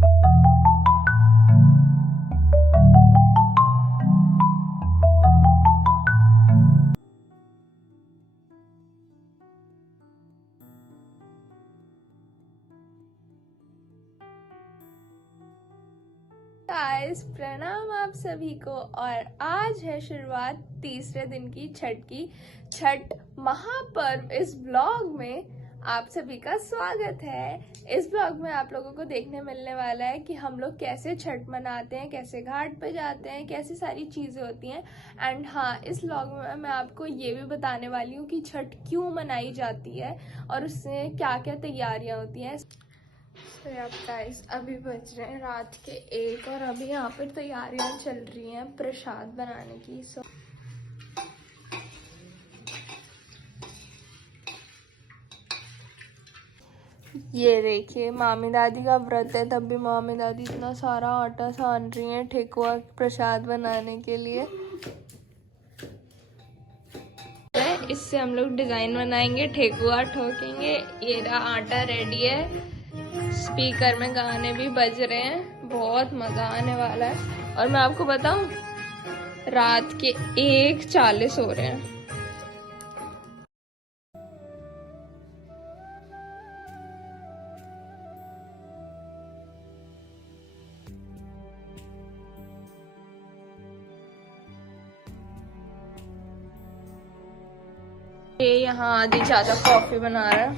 Guys, प्रणाम आप सभी को। और आज है शुरुआत तीसरे दिन की छठ की। छठ महापर्व इस ब्लॉग में आप सभी का स्वागत है। इस ब्लॉग में आप लोगों को देखने मिलने वाला है कि हम लोग कैसे छठ मनाते हैं, कैसे घाट पे जाते हैं, कैसी सारी चीज़ें होती हैं। एंड हाँ, इस ब्लॉग में मैं आपको ये भी बताने वाली हूँ कि छठ क्यों मनाई जाती है और उससे क्या क्या तैयारियाँ होती हैं। तो आप गाइस, अभी बज रहे हैं रात के 1 और अभी यहाँ पर तैयारियां चल रही हैं प्रसाद बनाने की। सो ये देखिए, मामी दादी का व्रत है, तब भी मामी दादी इतना सारा आटा सान रही हैं ठेकुआ प्रसाद बनाने के लिए। इससे हम लोग डिजाइन बनाएंगे, ठेकुआ ठोकेंगे। ये रहा आटा रेडी है, स्पीकर में गाने भी बज रहे हैं, बहुत मजा आने वाला है। और मैं आपको बताऊं, रात के 1:40 हो रहे हैं। ये यहाँ आधी चाचा कॉफी बना रहा है।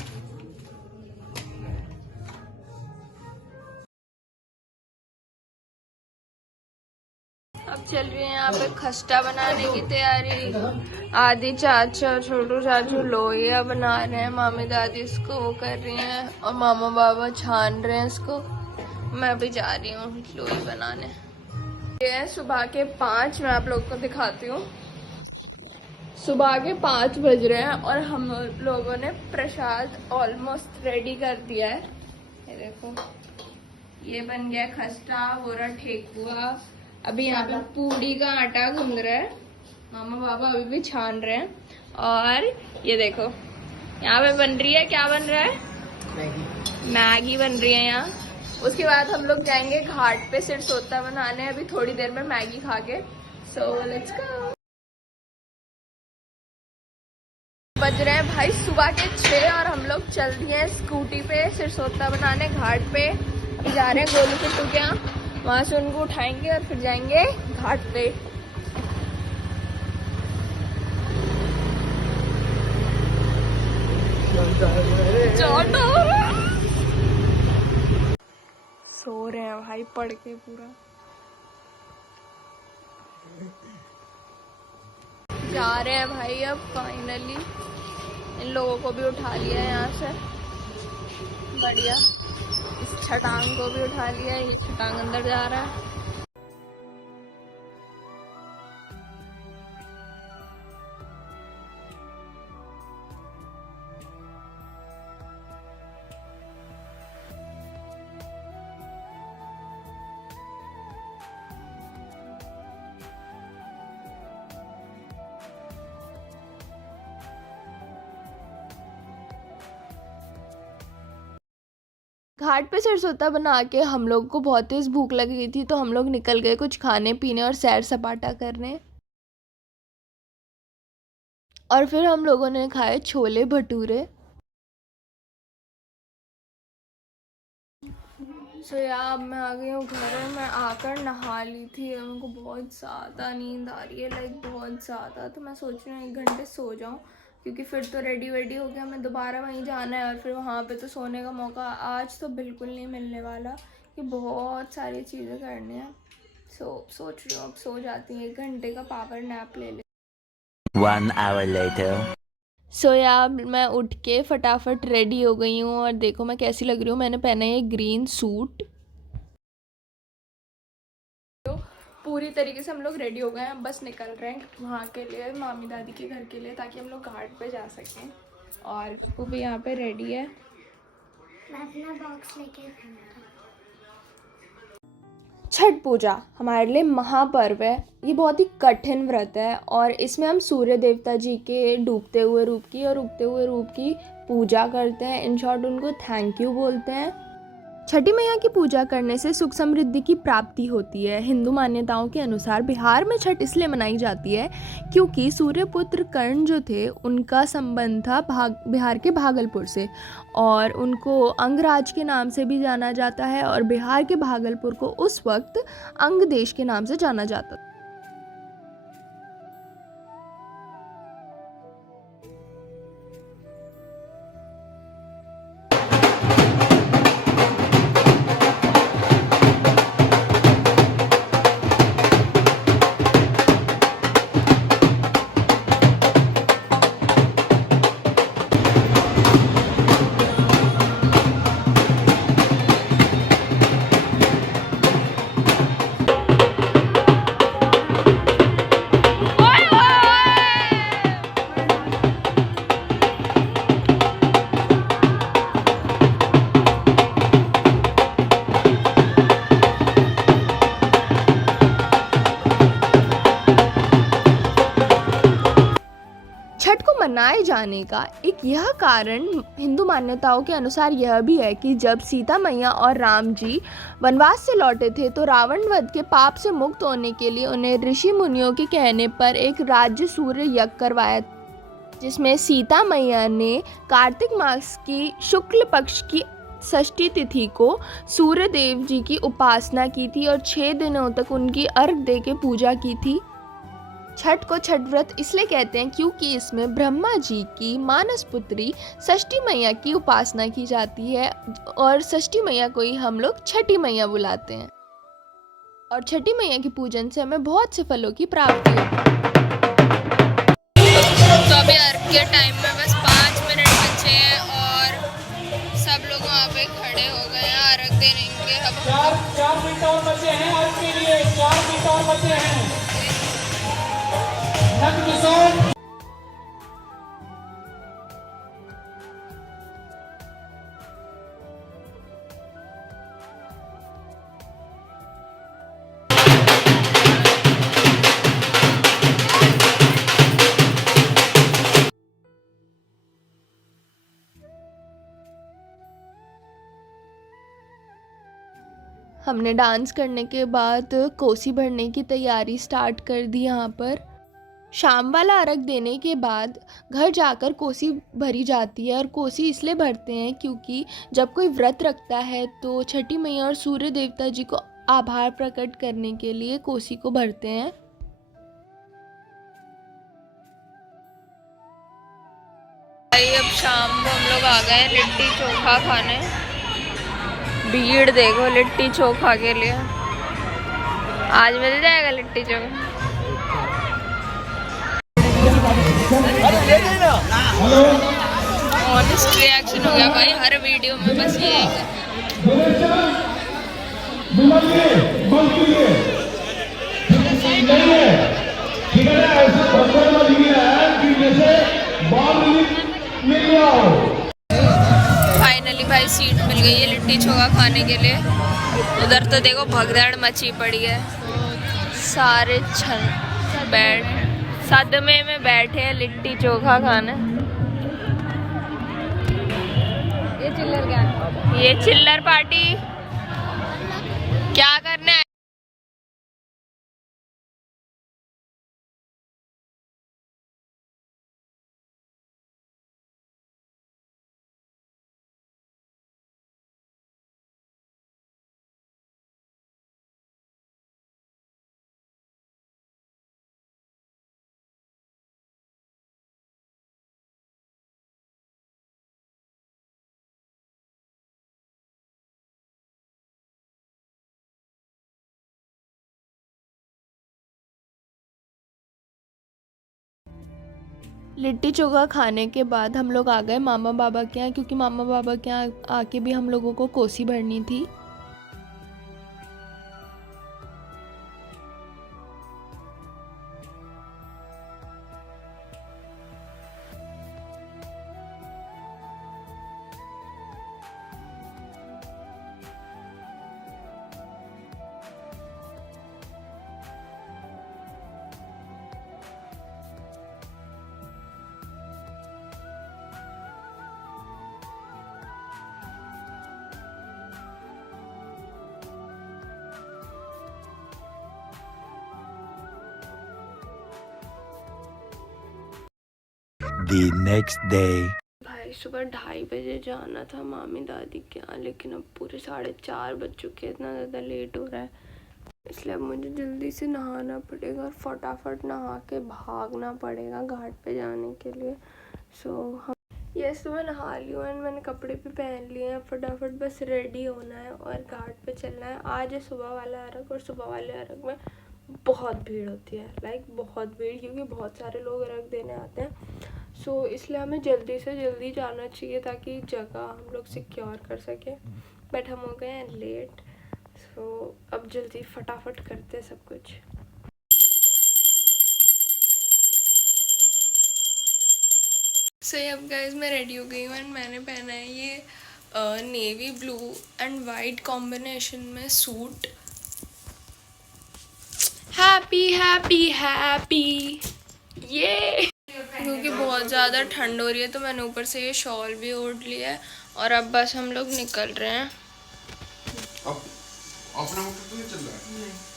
अब चल रही है यहाँ पे खस्ता बनाने की तैयारी। आदि चाचा, छोटू चाचू लोहिया बना रहे हैं, मामी दादी इसको वो कर रही हैं और मामा बाबा छान रहे हैं इसको। मैं भी जा रही हूँ लोई बनाने। ये है सुबह के 5, मैं आप लोग को दिखाती हूँ। सुबह के 5 बज रहे हैं और हम लोगों ने प्रसाद ऑलमोस्ट रेडी कर दिया है। ये देखो, ये बन गया खस्ता, वो रहा ठेकुआ। अभी यहाँ पे पूड़ी का आटा गूंद रहा है, मामा बाबा अभी भी छान रहे हैं। और ये देखो, यहाँ पे बन रही है, क्या बन रहा है? मैगी बन रही है यहाँ। उसके बाद हम लोग जाएंगे घाट पे सिरसोता बनाने, अभी थोड़ी देर में मैगी खा के। So let's go. बज रहे हैं भाई सुबह के 6 और हम लोग चल दिए हैं स्कूटी पे सिरसोता बनाने घाट पे। अभी जा रहे हैं गोलू किट्टू के यहाँ, वहां से उनको उठाएंगे और फिर जाएंगे घाट पे। सो रहे हैं भाई पढ़ के पूरा। जा रहे हैं भाई अब फाइनली। इन लोगों को भी उठा लिया है यहाँ से, बढ़िया। इस छटांग को भी उठा लिया है, ये छटांग अंदर जा रहा है। घाट पे सिरसोता बना के हम लोग को बहुत तेज भूख लगी गई थी, तो हम लोग निकल गए कुछ खाने पीने और सैर सपाटा करने। और फिर हम लोगों ने खाए छोले भटूरे। सो यार, अब मैं आ गई हूँ घर। मैं आकर नहा ली थी, हमको बहुत ज़्यादा नींद आ रही है, लाइक बहुत ज़्यादा। तो मैं सोच रही हूँ 1 घंटे सो जाऊँ, क्योंकि फिर तो रेडी वेडी हो गया, हमें दोबारा वहीं जाना है और फिर वहाँ पे तो सोने का मौका आज तो बिल्कुल नहीं मिलने वाला, कि बहुत सारी चीज़ें करनी है। सोच रही हूँ अब सो जाती हूँ, 1 घंटे का पावर नैप ले ले। 1 hour later. सो यार, मैं उठ के फटाफट रेडी हो गई हूँ और देखो मैं कैसी लग रही हूँ। मैंने पहना है ग्रीन सूट। तो पूरी तरीके से हम लोग रेडी हो गए हैं, बस निकल रहे हैं वहाँ के लिए, मामी दादी के घर के लिए, ताकि हम लोग घाट पे जा सकें। और वो भी यहाँ पे रेडी है। मैं अपना बॉक्स लेके छठ पूजा हमारे लिए महापर्व है। ये बहुत ही कठिन व्रत है और इसमें हम सूर्य देवता जी के डूबते हुए रूप की और उगते हुए रूप की पूजा करते हैं। इन शॉर्ट उनको थैंक यू बोलते हैं। छठी मैया की पूजा करने से सुख समृद्धि की प्राप्ति होती है। हिंदू मान्यताओं के अनुसार बिहार में छठ इसलिए मनाई जाती है क्योंकि सूर्यपुत्र कर्ण जो थे उनका संबंध था बिहार के भागलपुर से, और उनको अंगराज के नाम से भी जाना जाता है, और बिहार के भागलपुर को उस वक्त अंग देश के नाम से जाना जाता था। छठ को मनाए जाने का एक यह कारण हिंदू मान्यताओं के अनुसार यह भी है कि जब सीता मैया और राम जी वनवास से लौटे थे तो रावण वध के पाप से मुक्त होने के लिए उन्हें ऋषि मुनियों के कहने पर एक राज्य सूर्य यज्ञ करवाया, जिसमें सीता मैया ने कार्तिक मास की शुक्ल पक्ष की षष्ठी तिथि को सूर्य देव जी की उपासना की थी और 6 दिनों तक उनकी अर्घ दे के पूजा की थी। छठ को छठ व्रत इसलिए कहते हैं क्योंकि इसमें ब्रह्मा जी की मानस पुत्री षष्ठी मैया की उपासना की जाती है, और षष्ठी मैया को ही हम लोग छठी मैया बुलाते हैं, और छठी मैया के पूजन से हमें बहुत से फलों की प्राप्ति होती है। तो अभी अर्घ के टाइम में बस 5 मिनट बचे हैं और सब लोग वहाँ पे खड़े हो गए हैं अर्घ देंगे। अब 4 मिनट और बचे हैं अर्घ के लिए, 4 मिनट और बचे हैं। हमने डांस करने के बाद कोसी भरने की तैयारी स्टार्ट कर दी। यहाँ पर शाम वाला अर्घ देने के बाद घर जाकर कोसी भरी जाती है, और कोसी इसलिए भरते हैं क्योंकि जब कोई व्रत रखता है तो छठी मैया और सूर्य देवता जी को आभार प्रकट करने के लिए कोसी को भरते हैं। अब शाम को हम लोग आ गए लिट्टी चोखा खाने। भीड़ देखो लिट्टी चोखा के लिए। आज मिल जाएगा लिट्टी चोखा। ऑनेस्ट रिएक्शन हो गया भाई, हर वीडियो में बस यही फाइनली भाई सीट मिल गई है लिट्टी चोखा खाने के लिए। उधर तो देखो भगदड़ मची पड़ी है, सारे सदमे में बैठे हैं लिट्टी चोखा खाने। ये चिल्लर पार्टी क्या करना है? लिट्टी चोखा खाने के बाद हम लोग आ गए मामा बाबा के यहाँ, क्योंकि मामा बाबा के यहाँ आके भी हम लोगों को कोसी भरनी थी। The next day. भाई सुबह 2:30 बजे जाना था मामी दादी के यहाँ, लेकिन अब पूरे 4:30 बज चुके हैं, इतना ज़्यादा लेट हो रहा है, इसलिए अब मुझे जल्दी से नहाना पड़ेगा और फटाफट नहा के भागना पड़ेगा घाट पे जाने के लिए। हम यस, तो मैं नहा ली हूँ एंड मैंने कपड़े भी पहन लिए हैं, फटाफट बस रेडी होना है और घाट पे चलना है। आज है सुबह वाला अर्घ और सुबह वाले अर्घ में बहुत भीड़ होती है, लाइक बहुत भीड़, क्योंकि बहुत सारे लोग अर्घ देने आते हैं। इसलिए हमें जल्दी से जल्दी जाना चाहिए ताकि जगह हम लोग सिक्योर कर सकें, बट हम हो गए हैं लेट। अब जल्दी फटाफट करते हैं सब कुछ। अब गाइज मैं रेडी हो गई हूँ एंड मैंने पहना है ये navy blue and white combination में सूट। हैप्पी हैप्पी हैप्पी ये, क्योंकि बहुत ज़्यादा ठंड हो रही है तो मैंने ऊपर से ये शॉल भी ओढ़ लिया है और अब बस हम लोग निकल रहे हैं। अपना मोटर तो नहीं चल रहा है?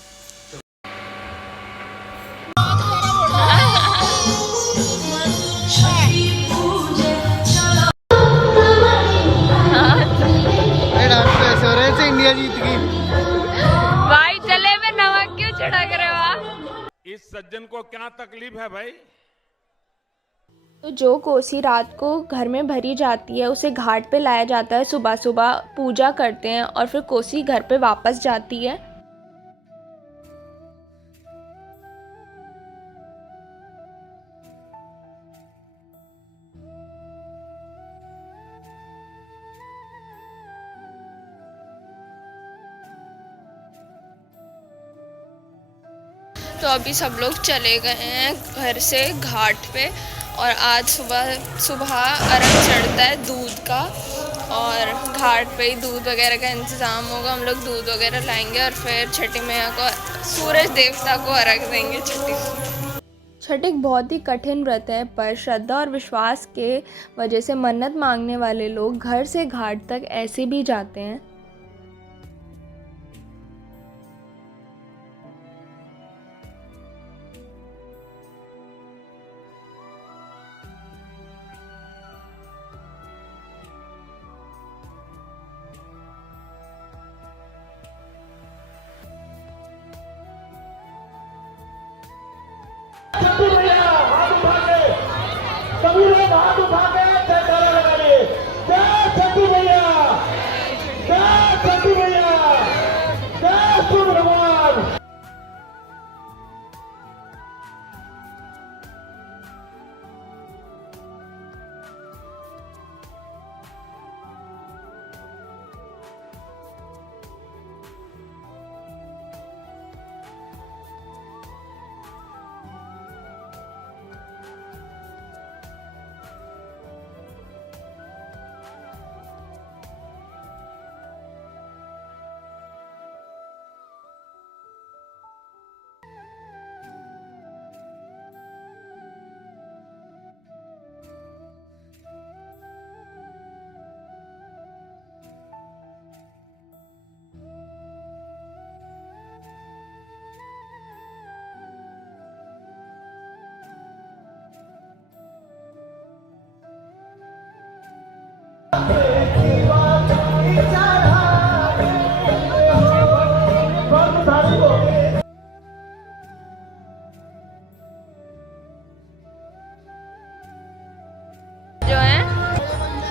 इंडिया जीत गई भाई चले में नमक क्यों छिड़क रहे हो आप? इस सज्जन को क्या तकलीफ है भाई? तो जो कोसी रात को घर में भरी जाती है उसे घाट पे लाया जाता है, सुबह सुबह पूजा करते हैं और फिर कोसी घर पे वापस जाती है। तो अभी सब लोग चले गए हैं घर से घाट पे और आज सुबह सुबह अर्घ चढ़ता है दूध का और घाट पे ही दूध वगैरह का इंतज़ाम होगा। हम लोग दूध वगैरह लाएंगे और फिर छठी मैया को, सूरज देवता को अर्घ देंगे। छठ एक बहुत ही कठिन व्रत है, पर श्रद्धा और विश्वास के वजह से मन्नत मांगने वाले लोग घर से घाट तक ऐसे भी जाते हैं। सभी लोग हाथ उठा के जयकारा लगाइए। जय छठी मैया, जय छठी मैया, जय सूर्य भगवान।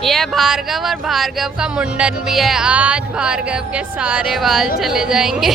ये भार्गव और भार्गव का मुंडन भी है आज। भार्गव के सारे बाल चले जाएंगे।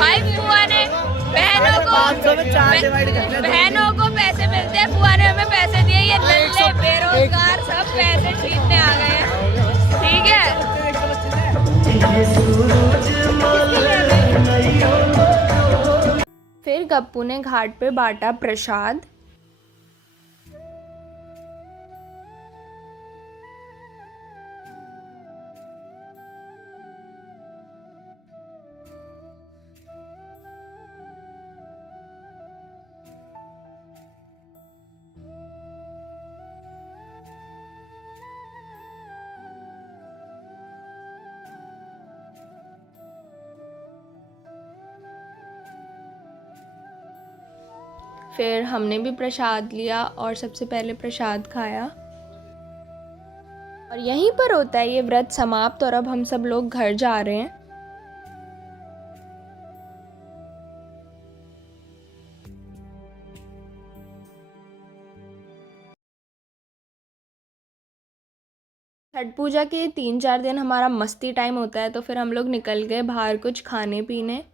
भाई बुआ ने बहनों को पैसे मिलते हैं, बुआ ने हमें पैसे दिए, ये नल्ले बेरोजगार सब पैसे छीनने आ गए हैं। ठीक है, फिर गप्पू ने घाट पे बांटा प्रसाद। फिर हमने भी प्रसाद लिया और सबसे पहले प्रसाद खाया। और यहीं पर होता है ये व्रत समाप्त और अब हम सब लोग घर जा रहे हैं। छठ पूजा के 3-4 दिन हमारा मस्ती टाइम होता है, तो फिर हम लोग निकल गए बाहर कुछ खाने पीने।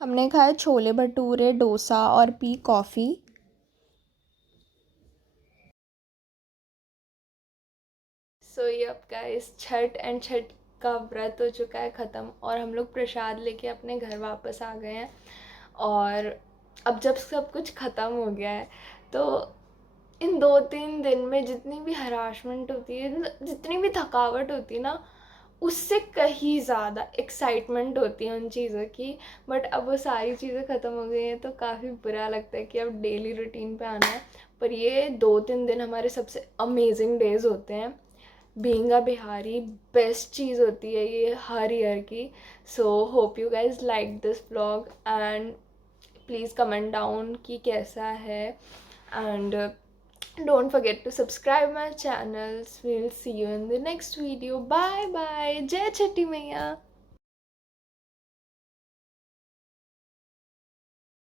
हमने खाए छोले भटूरे, डोसा और पी कॉफ़ी। सो ये अब गाइस छठ का व्रत हो चुका है ख़त्म और हम लोग प्रसाद लेके अपने घर वापस आ गए हैं। और अब जब सब कुछ ख़त्म हो गया है तो इन 2-3 दिन में जितनी भी हरासमेंट होती है, जितनी भी थकावट होती है ना, उससे कहीं ज़्यादा एक्साइटमेंट होती है उन चीज़ों की। बट अब वो सारी चीज़ें ख़त्म हो गई हैं तो काफ़ी बुरा लगता है कि अब डेली रूटीन पे आना है। पर ये 2-3 दिन हमारे सबसे अमेजिंग डेज होते हैं। बीइंग अ बिहारी बेस्ट चीज़ होती है ये हर ईयर की। So hope you guys like this vlog and please comment down कि कैसा है। And don't forget to subscribe my channels. We'll see you in the next video. Bye bye. Jai Chatti Maiya.